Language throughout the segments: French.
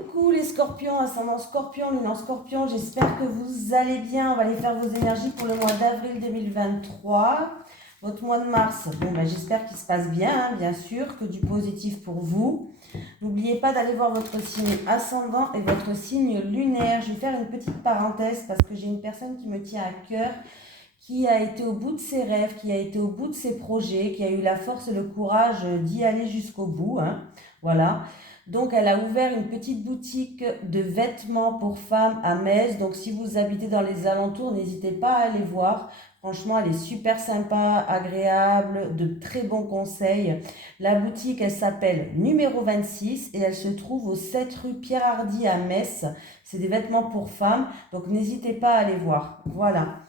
Coucou les scorpions, ascendant scorpion, lune en scorpion, j'espère que vous allez bien. On va aller faire vos énergies pour le mois d'avril 2023. Votre mois de mars, j'espère qu'il se passe bien, hein, bien sûr, que du positif pour vous. N'oubliez pas d'aller voir votre signe ascendant et votre signe lunaire. Je vais faire une petite parenthèse parce que j'ai une personne qui me tient à cœur, qui a été au bout de ses rêves, qui a été au bout de ses projets, qui a eu la force et le courage d'y aller jusqu'au bout. Hein. Voilà. Donc, elle a ouvert une petite boutique de vêtements pour femmes à Metz. Donc, si vous habitez dans les alentours, n'hésitez pas à aller voir. Franchement, elle est super sympa, agréable, de très bons conseils. La boutique, elle s'appelle Numéro 26 et elle se trouve au 7 rue Pierre-Hardy à Metz. C'est des vêtements pour femmes, donc n'hésitez pas à aller voir. Voilà.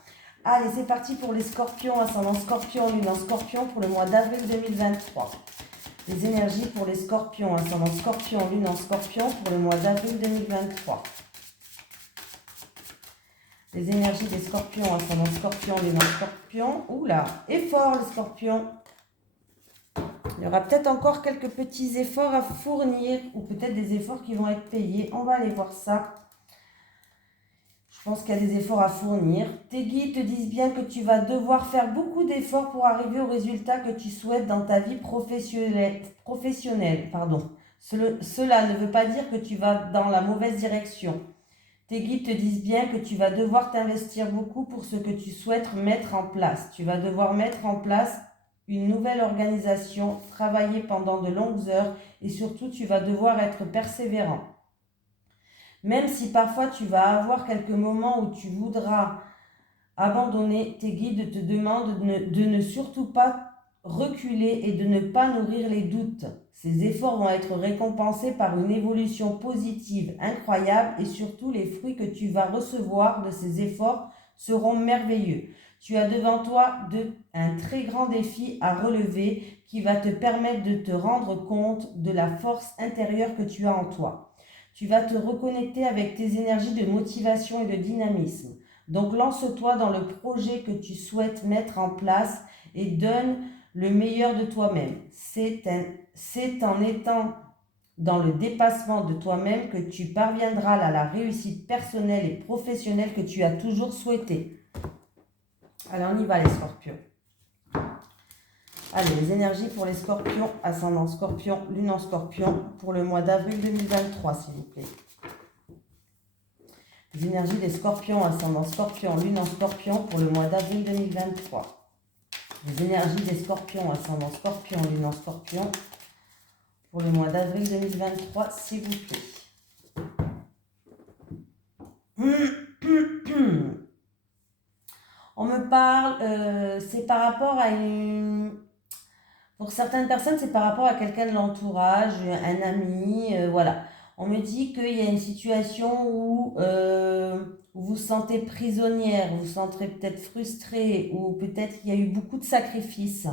Allez, c'est parti pour les scorpions, ascendant scorpion, lune en scorpion pour le mois d'avril 2023. Les énergies pour les scorpions, ascendant scorpion, lune en scorpion pour le mois d'avril 2023. Les énergies des scorpions, ascendant scorpion, lune en scorpion. Oula, effort les scorpions. Il y aura peut-être encore quelques petits efforts à fournir ou peut-être des efforts qui vont être payés. On va aller voir ça. Je pense qu'il y a des efforts à fournir. Tes guides te disent bien que tu vas devoir faire beaucoup d'efforts pour arriver au résultat que tu souhaites dans ta vie professionnelle. Cela ne veut pas dire que tu vas dans la mauvaise direction. Tes guides te disent bien que tu vas devoir t'investir beaucoup pour ce que tu souhaites mettre en place. Tu vas devoir mettre en place une nouvelle organisation, travailler pendant de longues heures et surtout tu vas devoir être persévérant. Même si parfois tu vas avoir quelques moments où tu voudras abandonner, tes guides te demandent de ne surtout pas reculer et de ne pas nourrir les doutes. Ces efforts vont être récompensés par une évolution positive incroyable et surtout les fruits que tu vas recevoir de ces efforts seront merveilleux. Tu as devant toi un très grand défi à relever qui va te permettre de te rendre compte de la force intérieure que tu as en toi. Tu vas te reconnecter avec tes énergies de motivation et de dynamisme. Donc lance-toi dans le projet que tu souhaites mettre en place et donne le meilleur de toi-même. C'est en étant dans le dépassement de toi-même que tu parviendras à la réussite personnelle et professionnelle que tu as toujours souhaité. Alors on y va les scorpions. Allez, les énergies pour les scorpions, ascendant scorpion, lune en scorpion, pour le mois d'avril 2023, s'il vous plaît. Les énergies des scorpions, ascendant scorpion, lune en scorpion, pour le mois d'avril 2023. Les énergies des scorpions, ascendant scorpion, lune en scorpion, pour le mois d'avril 2023, s'il vous plaît. On me parle, c'est par rapport à une... Pour certaines personnes, c'est par rapport à quelqu'un de l'entourage, un ami, voilà. On me dit qu'il y a une situation où vous vous sentez prisonnière, vous vous sentez peut-être frustrée, ou peut-être qu'il y a eu beaucoup de sacrifices.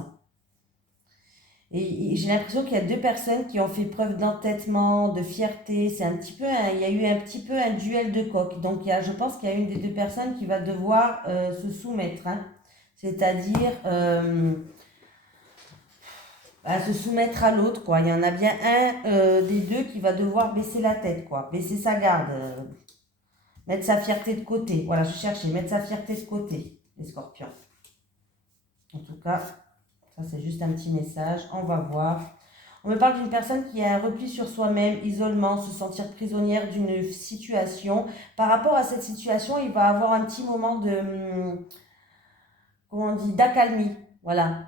Et j'ai l'impression qu'il y a deux personnes qui ont fait preuve d'entêtement, de fierté. C'est un petit peu, il y a eu un petit peu un duel de coq. Donc je pense qu'il y a une des deux personnes qui va devoir se soumettre, hein. C'est-à-dire à se soumettre à l'autre, quoi. Il y en a bien un des deux qui va devoir baisser la tête, quoi. Baisser sa garde, mettre sa fierté de côté. Voilà, je cherchais, mettre sa fierté de côté, les scorpions. En tout cas, ça c'est juste un petit message, on va voir. On me parle d'une personne qui a un repli sur soi-même, isolement, se sentir prisonnière d'une situation. Par rapport à cette situation, il va avoir un petit moment de, comment on dit, d'accalmie. Voilà.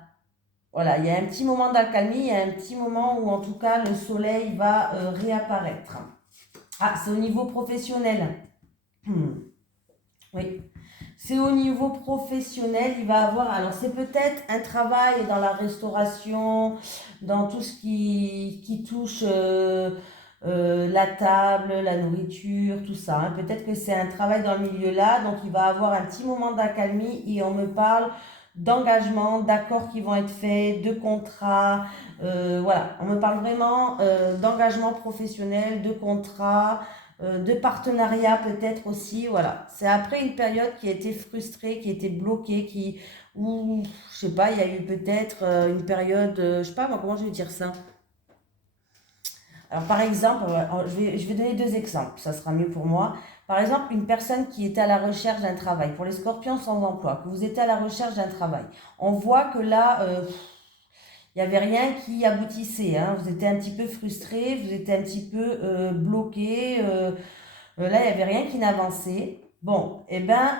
Voilà, il y a un petit moment d'accalmie, il y a un petit moment où en tout cas le soleil va réapparaître. Ah, c'est au niveau professionnel. Oui. C'est au niveau professionnel, il va avoir, alors c'est peut-être un travail dans la restauration, dans tout ce qui touche la table, la nourriture, tout ça, hein. Peut-être que c'est un travail dans le milieu là, donc il va avoir un petit moment d'accalmie et on me parle d'engagement, d'accords qui vont être faits, de contrats, voilà, on me parle vraiment d'engagement professionnel, de contrats, de partenariat peut-être aussi, voilà. C'est après une période qui a été frustrée, qui a été bloquée, où, je sais pas, il y a eu peut-être une période, je sais pas moi, comment je vais dire ça. Alors, par exemple, je vais donner deux exemples, ça sera mieux pour moi. Par exemple, une personne qui était à la recherche d'un travail, pour les scorpions sans emploi, que vous étiez à la recherche d'un travail. On voit que là, il n'y avait rien qui aboutissait, hein. Vous étiez un petit peu frustré, vous étiez un petit peu bloqué. Là, il n'y avait rien qui n'avançait. Bon, eh bien,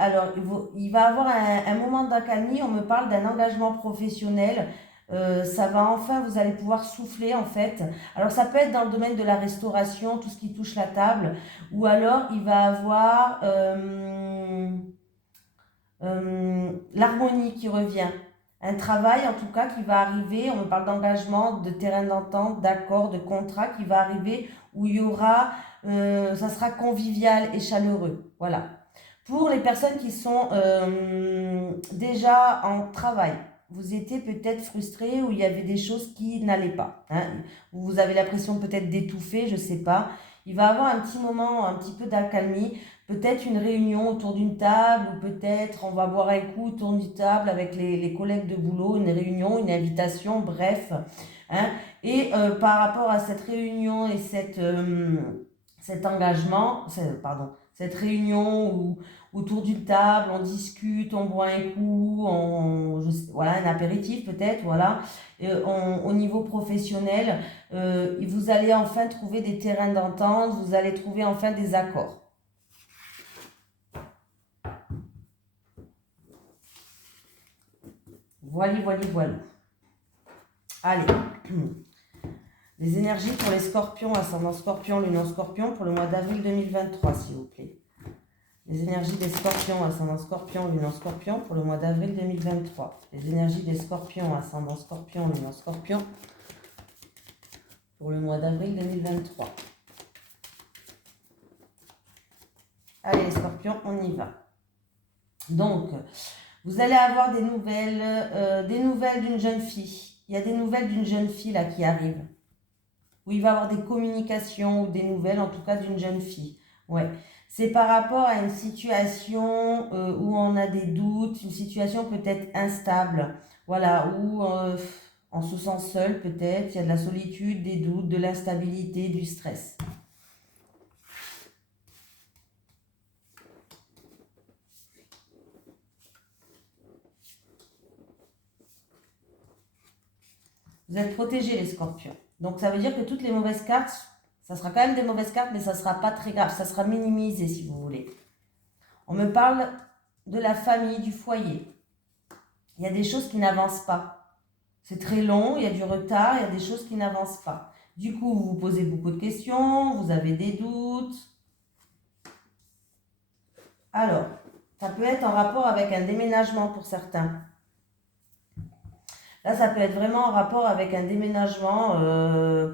alors, il va avoir un moment d'accalmie. On me parle d'un engagement professionnel. Ça va enfin, vous allez pouvoir souffler en fait. Alors, ça peut être dans le domaine de la restauration, tout ce qui touche la table. Ou alors, il va avoir l'harmonie qui revient. Un travail en tout cas qui va arriver, on me parle d'engagement, de terrain d'entente, d'accord, de contrat qui va arriver où il y aura, ça sera convivial et chaleureux. Voilà. Pour les personnes qui sont déjà en travail, vous étiez peut-être frustré ou il y avait des choses qui n'allaient pas, hein. Vous avez l'impression peut-être d'étouffer, je ne sais pas. Il va y avoir un petit moment, un petit peu d'accalmie. Peut-être une réunion autour d'une table, ou peut-être on va boire un coup autour d'une table avec les collègues de boulot, une réunion, une invitation, bref, hein. Et par rapport à cette réunion et cet engagement, pardon, cette réunion où autour d'une table, on discute, on boit un coup, voilà, un apéritif peut-être, voilà. Au niveau professionnel, vous allez enfin trouver des terrains d'entente, vous allez trouver enfin des accords. Voilà, voilà, voilà. Allez. Les énergies pour les scorpions, ascendant scorpion, lune en scorpion, pour le mois d'avril 2023, s'il vous plaît. Les énergies des scorpions, ascendant scorpion, lune en scorpion, pour le mois d'avril 2023. Les énergies des scorpions, ascendant scorpion, lune en scorpion, pour le mois d'avril 2023. Allez, les scorpions, on y va. Donc, vous allez avoir des nouvelles d'une jeune fille. Il y a des nouvelles d'une jeune fille là qui arrivent. Où il va y avoir des communications ou des nouvelles, en tout cas d'une jeune fille. Ouais. C'est par rapport à une situation où on a des doutes, une situation peut-être instable. Voilà, où on se sent seul peut-être, il y a de la solitude, des doutes, de l'instabilité, du stress. Vous êtes protégés les scorpions. Donc ça veut dire que toutes les mauvaises cartes, ça sera quand même des mauvaises cartes, mais ça ne sera pas très grave, ça sera minimisé si vous voulez. On me parle de la famille, du foyer. Il y a des choses qui n'avancent pas. C'est très long, il y a du retard, il y a des choses qui n'avancent pas. Du coup, vous vous posez beaucoup de questions, vous avez des doutes. Alors, ça peut être en rapport avec un déménagement pour certains. Là, ça peut être vraiment en rapport avec un déménagement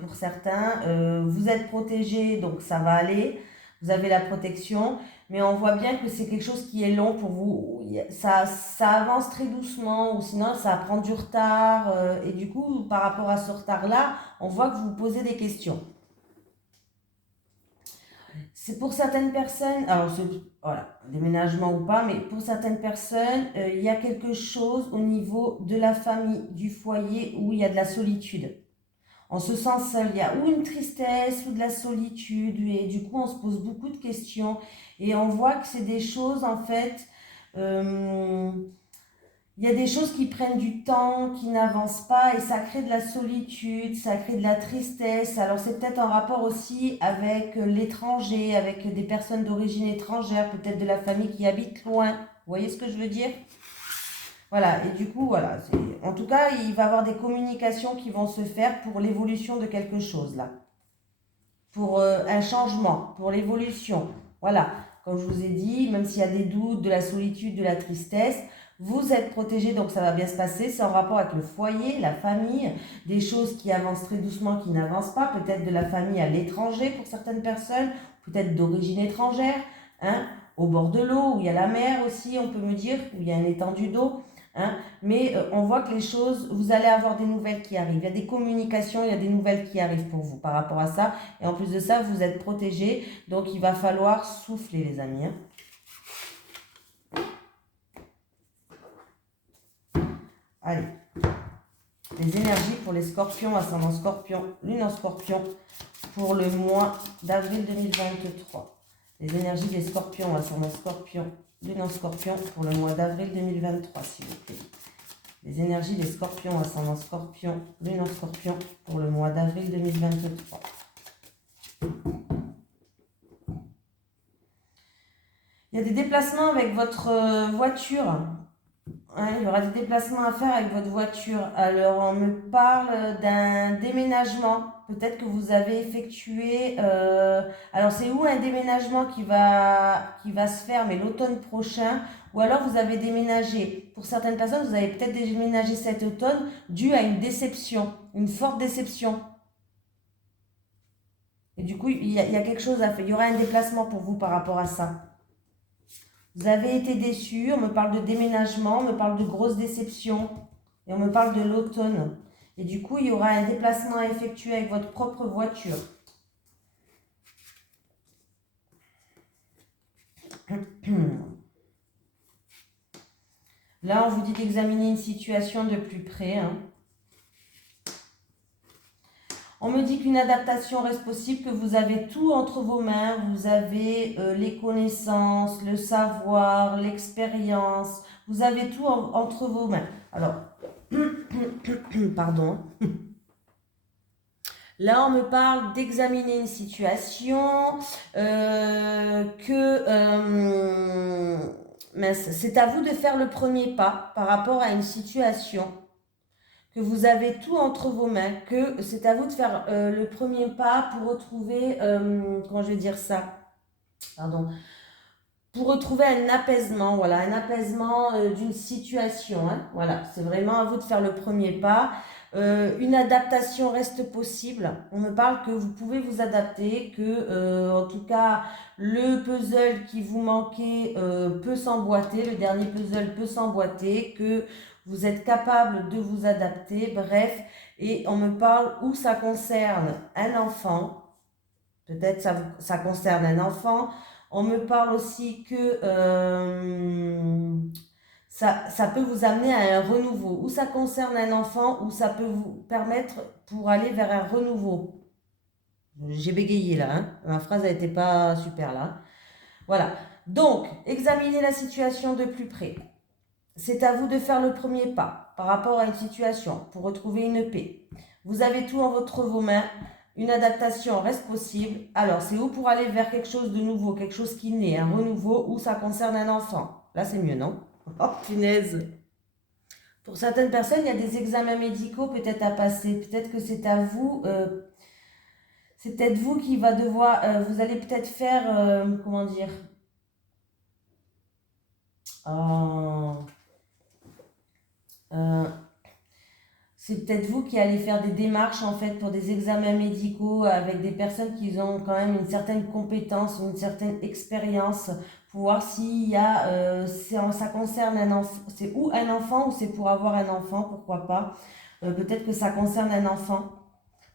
pour certains. Vous êtes protégé, donc ça va aller. Vous avez la protection. Mais on voit bien que c'est quelque chose qui est long pour vous. Ça avance très doucement ou sinon ça prend du retard. Et du coup, par rapport à ce retard-là, on voit que vous vous posez des questions. C'est pour certaines personnes, alors voilà, déménagement ou pas, mais pour certaines personnes, il y a quelque chose au niveau de la famille, du foyer, où il y a de la solitude. On se sent seul, il y a ou une tristesse ou de la solitude, et du coup on se pose beaucoup de questions, et on voit que c'est des choses en fait... il y a des choses qui prennent du temps, qui n'avancent pas et ça crée de la solitude, ça crée de la tristesse. Alors c'est peut-être en rapport aussi avec l'étranger, avec des personnes d'origine étrangère, peut-être de la famille qui habite loin. Vous voyez ce que je veux dire? Voilà, et du coup, voilà. En tout cas, il va y avoir des communications qui vont se faire pour l'évolution de quelque chose là. Pour un changement, pour l'évolution. Voilà, comme je vous ai dit, même s'il y a des doutes, de la solitude, de la tristesse, vous êtes protégé, donc ça va bien se passer. C'est en rapport avec le foyer, la famille, des choses qui avancent très doucement, qui n'avancent pas. Peut-être de la famille à l'étranger pour certaines personnes, peut-être d'origine étrangère, hein, au bord de l'eau, où il y a la mer aussi, on peut me dire, où il y a une étendue d'eau. Hein, mais on voit que les choses, vous allez avoir des nouvelles qui arrivent. Il y a des communications, il y a des nouvelles qui arrivent pour vous par rapport à ça. Et en plus de ça, vous êtes protégés. Donc, il va falloir souffler, les amis. Hein. Allez. les énergies pour les scorpions, ascendant scorpion, lune en scorpion, pour le mois d'avril 2023. Les énergies des scorpions, ascendant scorpion, lune en scorpion, pour le mois d'avril 2023, s'il vous plaît. Les énergies des scorpions, ascendant scorpion, lune en scorpion, pour le mois d'avril 2023. Il y a des déplacements avec votre voiture. Hein, il y aura des déplacements à faire avec votre voiture. Alors, on me parle d'un déménagement. Peut-être que vous avez effectué... alors, c'est où un déménagement qui va se faire, mais l'automne prochain. Ou alors, vous avez déménagé. Pour certaines personnes, vous avez peut-être déménagé cet automne dû à une déception, une forte déception. Et du coup, il y a quelque chose à faire. Il y aura un déplacement pour vous par rapport à ça. Vous avez été déçu, on me parle de déménagement, on me parle de grosses déceptions et on me parle de l'automne. Et du coup, il y aura un déplacement à effectuer avec votre propre voiture. Là, on vous dit d'examiner une situation de plus près. Hein. On me dit qu'une adaptation reste possible, que vous avez tout entre vos mains. Vous avez les connaissances, le savoir, l'expérience. Vous avez tout entre vos mains. Alors, pardon. Là, on me parle d'examiner une situation, c'est à vous de faire le premier pas par rapport à une situation. Que vous avez tout entre vos mains, que c'est à vous de faire le premier pas pour retrouver, comment je vais dire ça, pardon, pour retrouver un apaisement, voilà, un apaisement d'une situation, hein, voilà, c'est vraiment à vous de faire le premier pas. Une adaptation reste possible, on me parle que vous pouvez vous adapter, que en tout cas le puzzle qui vous manquait peut s'emboîter, le dernier puzzle peut s'emboîter, que vous êtes capable de vous adapter, bref, et on me parle où ça concerne un enfant, peut-être ça concerne un enfant, on me parle aussi que ça peut vous amener à un renouveau, ou ça concerne un enfant, ou ça peut vous permettre pour aller vers un renouveau. J'ai bégayé là, hein, ma phrase n'était pas super là. Voilà, donc examinez la situation de plus près. C'est à vous de faire le premier pas par rapport à une situation pour retrouver une paix. Vous avez tout entre vos mains. Une adaptation reste possible. Alors, c'est où pour aller vers quelque chose de nouveau, quelque chose qui naît, un renouveau, ou ça concerne un enfant. Là, c'est mieux, non? Oh, punaise! Pour certaines personnes, il y a des examens médicaux peut-être à passer. Peut-être que c'est à vous... c'est peut-être vous qui va devoir... vous allez peut-être faire... comment dire? C'est peut-être vous qui allez faire des démarches en fait pour des examens médicaux avec des personnes qui ont quand même une certaine compétence ou une certaine expérience pour voir s'il y a, ça concerne un enfant, c'est ou un enfant ou c'est pour avoir un enfant, pourquoi pas. Peut-être que ça concerne un enfant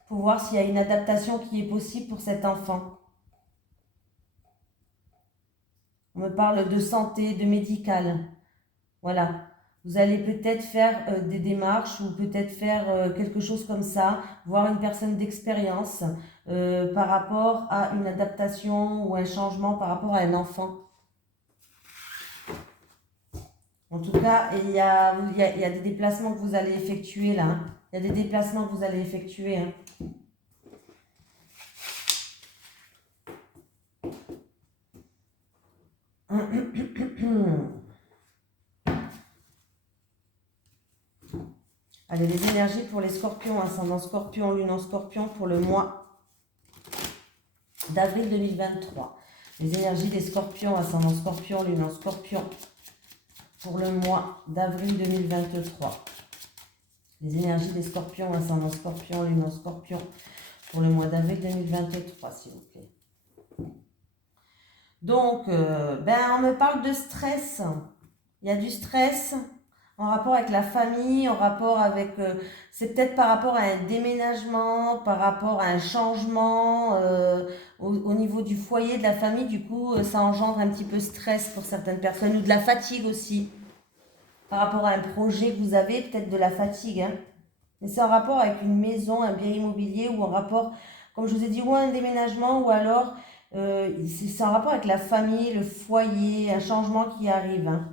pour voir s'il y a une adaptation qui est possible pour cet enfant. On me parle de santé, de médical. Voilà. Vous allez peut-être faire des démarches ou peut-être faire quelque chose comme ça, voir une personne d'expérience par rapport à une adaptation ou un changement par rapport à un enfant. En tout cas, il y a des déplacements que vous allez effectuer là. Hein. Il y a des déplacements que vous allez effectuer. Hein. Allez, les énergies pour les scorpions, ascendant scorpion, lune en scorpion pour le mois d'avril 2023. Les énergies des scorpions, ascendant scorpion, lune en scorpion pour le mois d'avril 2023. Les énergies des scorpions, ascendant scorpion, lune en scorpion pour le mois d'avril 2023, s'il vous plaît. Donc, on me parle de stress. Il y a du stress en rapport avec la famille, en rapport avec... c'est peut-être par rapport à un déménagement, par rapport à un changement au niveau du foyer, de la famille. Du coup, ça engendre un petit peu de stress pour certaines personnes ou de la fatigue aussi. Par rapport à un projet que vous avez, peut-être de la fatigue. Hein. Mais c'est en rapport avec une maison, un bien immobilier ou en rapport, comme je vous ai dit, ou un déménagement ou alors c'est en rapport avec la famille, le foyer, un changement qui arrive, hein.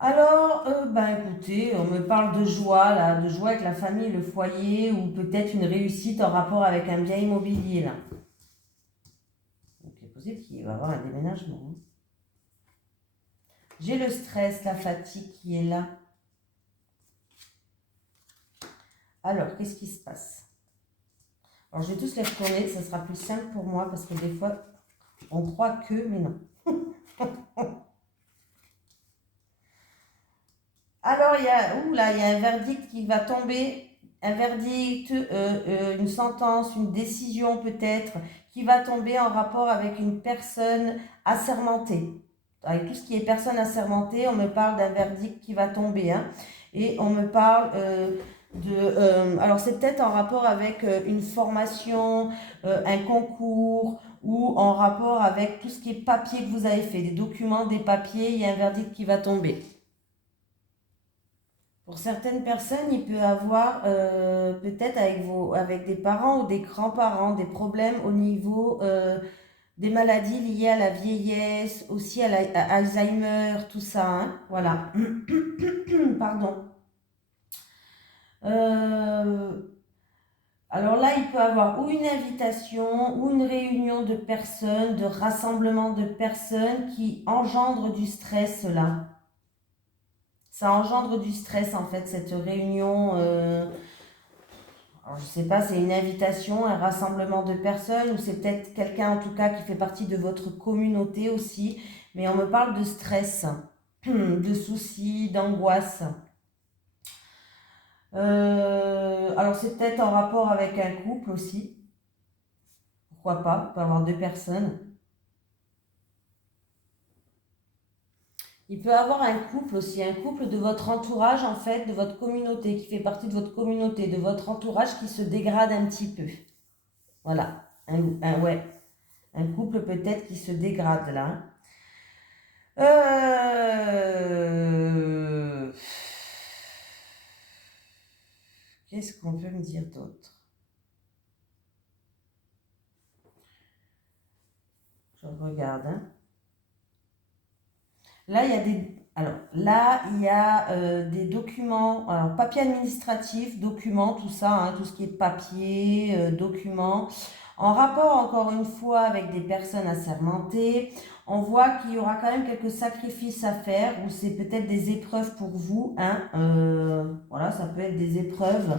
Alors, ben écoutez, on me parle de joie, là, de joie avec la famille, le foyer, ou peut-être une réussite en rapport avec un bien immobilier, là. Donc, il est possible qu'il va y avoir un déménagement, hein. J'ai le stress, la fatigue qui est là. Alors, qu'est-ce qui se passe? Alors, je vais tous les retourner, ça sera plus simple pour moi, parce que des fois, on croit que, mais non. Alors, il y a un verdict qui va tomber, un verdict, une sentence, une décision peut-être, qui va tomber en rapport avec une personne assermentée. Avec tout ce qui est personne assermentée, on me parle d'un verdict qui va tomber, hein. Et on me parle alors c'est peut-être en rapport avec une formation, un concours, ou en rapport avec tout ce qui est papier que vous avez fait, des documents, des papiers, il y a un verdict qui va tomber. Pour certaines personnes, il peut avoir peut-être avec des parents ou des grands-parents des problèmes au niveau des maladies liées à la vieillesse, aussi à Alzheimer, tout ça, hein. Voilà. Pardon. Euh, alors là, il peut avoir ou une invitation ou une réunion de personnes, de rassemblement de personnes qui engendrent du stress là. Ça engendre du stress en fait, cette réunion. Alors, je sais pas, c'est une invitation, un rassemblement de personnes, ou c'est peut-être quelqu'un en tout cas qui fait partie de votre communauté aussi. Mais on me parle de stress, de soucis, d'angoisse. Alors c'est peut-être en rapport avec un couple aussi. Pourquoi pas, on peut avoir deux personnes. Il peut avoir un couple aussi, un couple de votre entourage en fait, de votre communauté, qui fait partie de votre communauté, de votre entourage qui se dégrade un petit peu. Voilà, ouais, un couple peut-être qui se dégrade là. Euh, Qu'est-ce qu'on peut me dire d'autre? Je regarde, hein. Là, il y a des documents, alors papier administratif, documents, tout ça, hein, tout ce qui est papier, documents, en rapport encore une fois avec des personnes assermentées. On voit qu'il y aura quand même quelques sacrifices à faire, ou c'est peut-être des épreuves pour vous, hein. Voilà, ça peut être des épreuves.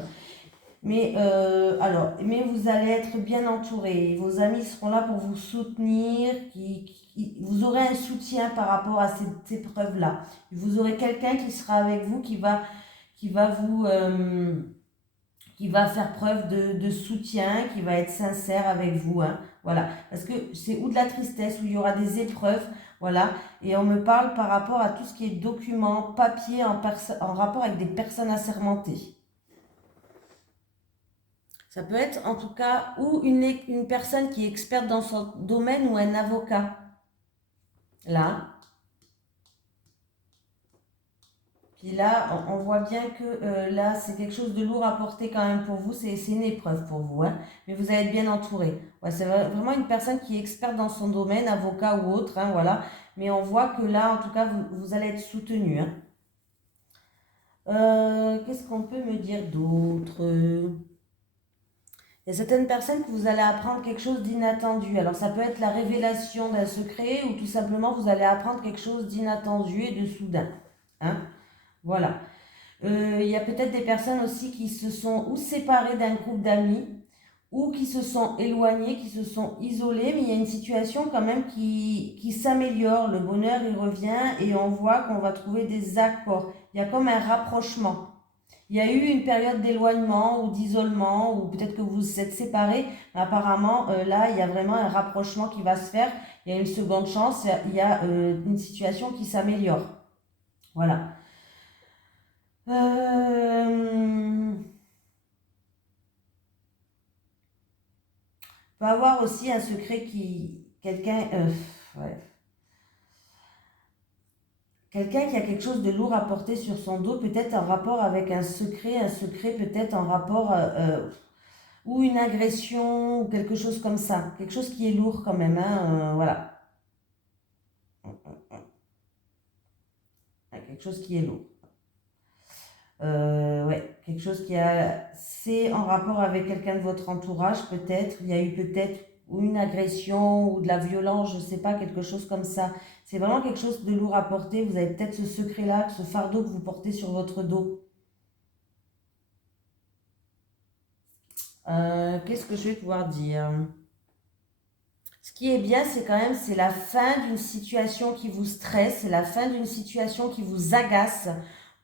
Mais vous allez être bien entouré. Vos amis seront là pour vous soutenir. Vous aurez un soutien par rapport à cette épreuve-là. Vous aurez quelqu'un qui sera avec vous, qui va vous, qui va faire preuve de soutien, qui va être sincère avec vous, hein. Voilà. Parce que c'est ou de la tristesse, ou il y aura des épreuves. Voilà. Et on me parle par rapport à tout ce qui est documents, papier en rapport avec des personnes assermentées. Ça peut être en tout cas ou une personne qui est experte dans son domaine ou un avocat. Là. Puis là, on voit bien que là, c'est quelque chose de lourd à porter quand même pour vous. C'est une épreuve pour vous, hein. Mais vous allez être bien entouré. Ouais, c'est vraiment une personne qui est experte dans son domaine, avocat ou autre, hein, voilà. Mais on voit que là, en tout cas, vous allez être soutenu, hein. Qu'est-ce qu'on peut me dire d'autre? Il y a certaines personnes que vous allez apprendre quelque chose d'inattendu. Alors ça peut être la révélation d'un secret, ou tout simplement vous allez apprendre quelque chose d'inattendu et de soudain, hein. Voilà. Il y a peut-être des personnes aussi qui se sont ou séparées d'un groupe d'amis, ou qui se sont éloignées, qui se sont isolées, mais il y a une situation quand même qui s'améliore. Le bonheur, il revient et on voit qu'on va trouver des accords. Il y a comme un rapprochement. Il y a eu une période d'éloignement ou d'isolement, ou peut-être que vous vous êtes séparés, mais apparemment, là, il y a vraiment un rapprochement qui va se faire. Il y a une seconde chance, il y a une situation qui s'améliore. Voilà. Peut avoir aussi un secret qui... Quelqu'un... ouais. Quelqu'un qui a quelque chose de lourd à porter sur son dos, peut-être en rapport avec un secret peut-être en rapport... ou une agression, ou quelque chose comme ça. Quelque chose qui est lourd quand même, hein, voilà. Quelque chose qui est lourd. Ouais, quelque chose qui a... C'est en rapport avec quelqu'un de votre entourage, peut-être. Il y a eu peut-être ou une agression ou de la violence, je ne sais pas, quelque chose comme ça. C'est vraiment quelque chose de lourd à porter. Vous avez peut-être ce secret-là, ce fardeau que vous portez sur votre dos. Qu'est-ce que je vais pouvoir dire? Ce qui est bien, c'est quand même, c'est la fin d'une situation qui vous stresse, c'est la fin d'une situation qui vous agace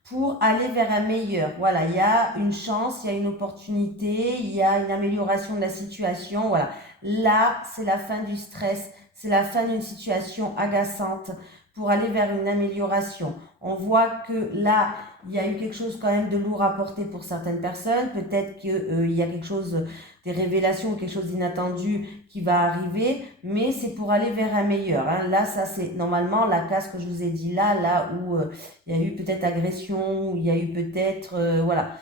pour aller vers un meilleur. Voilà, il y a une chance, il y a une opportunité, il y a une amélioration de la situation. Voilà, là, c'est la fin du stress, c'est la fin d'une situation agaçante pour aller vers une amélioration. On voit que là, il y a eu quelque chose quand même de lourd à porter pour certaines personnes. Peut-être qu'il y a quelque chose, des révélations ou quelque chose d'inattendu qui va arriver, mais c'est pour aller vers un meilleur. Hein. Là, ça c'est normalement la case que je vous ai dit là où il y a eu peut-être agression, où il y a eu peut-être, voilà.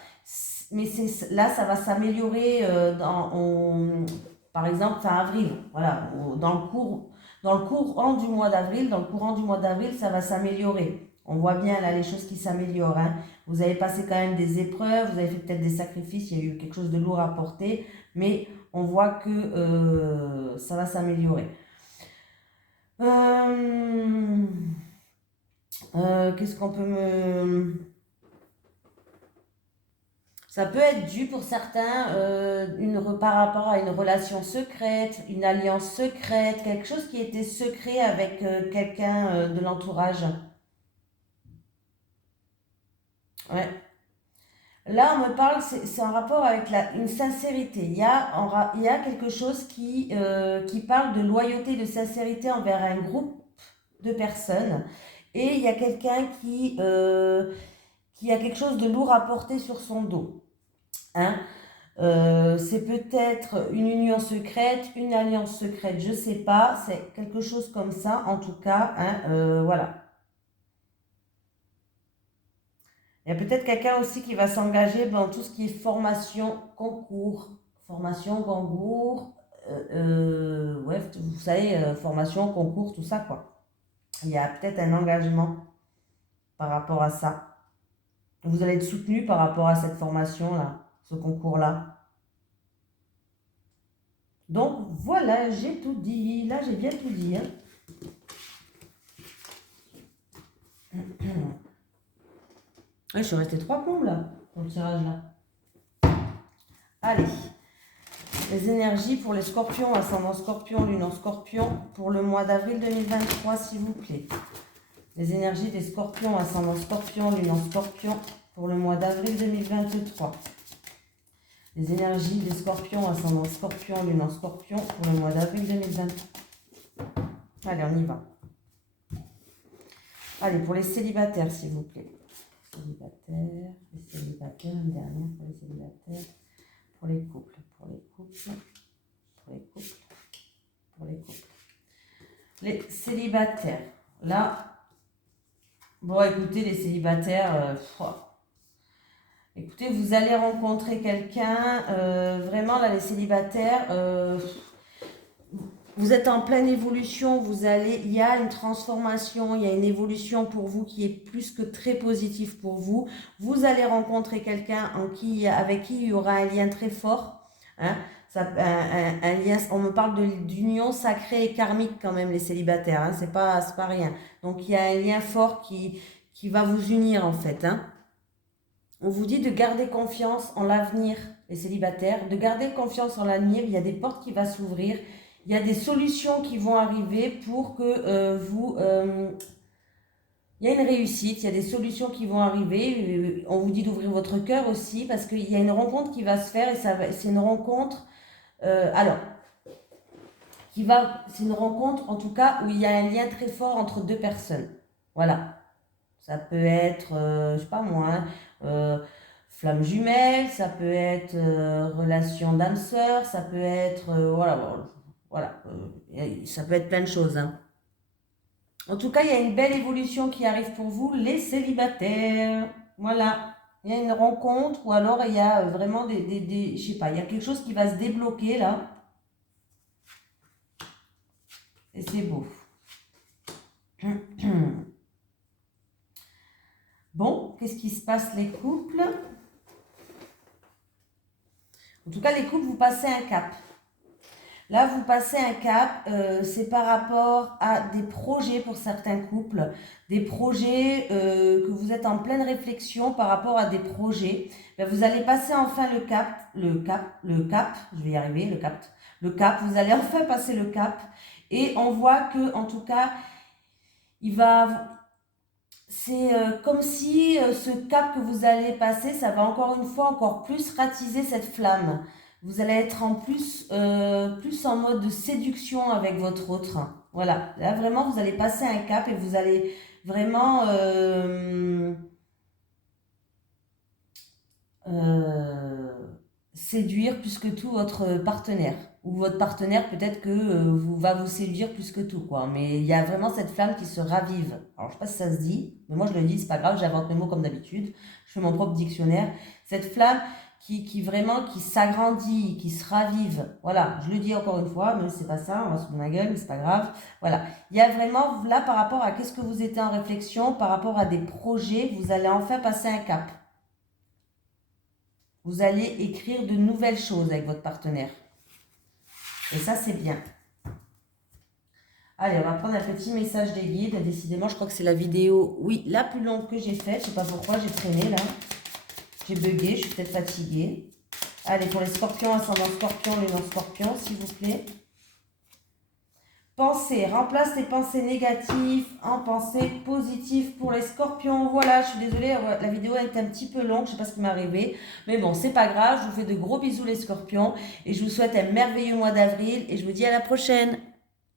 Mais là, ça va s'améliorer par exemple, fin avril. Voilà, dans le courant du mois d'avril, ça va s'améliorer. On voit bien là les choses qui s'améliorent. Hein. Vous avez passé quand même des épreuves, vous avez fait peut-être des sacrifices, il y a eu quelque chose de lourd à porter, mais on voit que ça va s'améliorer. Qu'est-ce qu'on peut me... Ça peut être dû pour certains par rapport à une relation secrète, une alliance secrète, quelque chose qui était secret avec quelqu'un de l'entourage. Ouais. Là, on me parle, c'est en rapport avec une sincérité. Il y a quelque chose qui parle de loyauté, de sincérité envers un groupe de personnes. Et il y a quelqu'un qui a quelque chose de lourd à porter sur son dos. Hein. C'est peut-être une union secrète, une alliance secrète, je ne sais pas. C'est quelque chose comme ça, en tout cas. Hein, voilà. Il y a peut-être quelqu'un aussi qui va s'engager dans tout ce qui est formation, concours. Formation, concours, ouais, vous savez, formation, concours, tout ça, quoi. Il y a peut-être un engagement par rapport à ça. Vous allez être soutenu par rapport à cette formation-là, ce concours-là. Donc, voilà, j'ai tout dit. Là, j'ai bien tout dit. Hein. Ouais, je suis restée 3 plombes, là, pour le tirage, là. Allez. Les énergies pour les scorpions, ascendant scorpion, lune en scorpion, pour le mois d'avril 2023, s'il vous plaît. Les énergies des scorpions, ascendant scorpion, lune en scorpion, pour le mois d'avril 2023. Les énergies des scorpions, ascendant scorpion, lune en scorpion, pour le mois d'avril 2023. Allez, on y va. Allez, pour les célibataires, s'il vous plaît. Les célibataires, une dernière pour les célibataires. Pour les couples. Les célibataires. Là, bon, écoutez, les célibataires, écoutez, vous allez rencontrer quelqu'un, vraiment, là, les célibataires, vous êtes en pleine évolution, il y a une transformation, il y a une évolution pour vous qui est plus que très positive pour vous. Vous allez rencontrer quelqu'un avec qui il y aura un lien très fort. Hein, un lien, on me parle d'union sacrée et karmique quand même, les célibataires. Hein, c'est pas rien. Donc il y a un lien fort qui va vous unir en fait. Hein. On vous dit de garder confiance en l'avenir, les célibataires, de garder confiance en l'avenir. Il y a des portes qui vont s'ouvrir. Il y a des solutions qui vont arriver pour que il y a une réussite, il y a des solutions qui vont arriver. On vous dit d'ouvrir votre cœur aussi parce qu'il y a une rencontre qui va se faire et c'est une rencontre. C'est une rencontre en tout cas où il y a un lien très fort entre deux personnes. Voilà. Ça peut être, je sais pas moi, hein, flamme jumelle, ça peut être relation d'âme sœur, ça peut être, voilà, ça peut être plein de choses, hein. En tout cas, il y a une belle évolution qui arrive pour vous, les célibataires. Voilà. Il y a une rencontre ou alors il y a vraiment je sais pas, il y a quelque chose qui va se débloquer là. Et c'est beau. Bon, qu'est-ce qui se passe les couples? En tout cas, les couples, vous passez un cap. Là, vous passez un cap, c'est par rapport à des projets pour certains couples, des projets que vous êtes en pleine réflexion par rapport à des projets. Ben, vous allez passer enfin le cap, je vais y arriver, le cap, vous allez enfin passer le cap et on voit que, en tout cas, c'est comme si ce cap que vous allez passer, ça va encore une fois encore plus ratiser cette flamme. Vous allez être plus en mode de séduction avec votre autre. Voilà, là vraiment vous allez passer un cap et vous allez vraiment séduire plus que tout votre partenaire. Ou votre partenaire peut-être que va vous séduire plus que tout, quoi. Mais il y a vraiment cette flamme qui se ravive. Alors je sais pas si ça se dit, mais moi je le dis, c'est pas grave, j'invente mes mots comme d'habitude. Je fais mon propre dictionnaire. Cette flamme qui vraiment qui s'agrandit, qui se ravive. Voilà, je le dis encore une fois, même si c'est pas ça, on va se prendre la gueule, mais c'est pas grave. Voilà, il y a vraiment là par rapport à qu'est-ce que vous étiez en réflexion, par rapport à des projets, vous allez enfin passer un cap. Vous allez écrire de nouvelles choses avec votre partenaire. Et ça, c'est bien. Allez, on va prendre un petit message des guides. Décidément, je crois que c'est la vidéo, oui, la plus longue que j'ai faite. Je ne sais pas pourquoi, j'ai traîné là. J'ai bugué, je suis peut-être fatiguée. Allez, pour les scorpions, ascendant scorpion, les non-scorpions, s'il vous plaît. Pensée, remplace tes pensées négatives en pensées positives pour les scorpions. Voilà, je suis désolée, la vidéo a été un petit peu longue, je ne sais pas ce qui m'est arrivé. Mais bon, c'est pas grave, je vous fais de gros bisous les scorpions. Et je vous souhaite un merveilleux mois d'avril et je vous dis à la prochaine.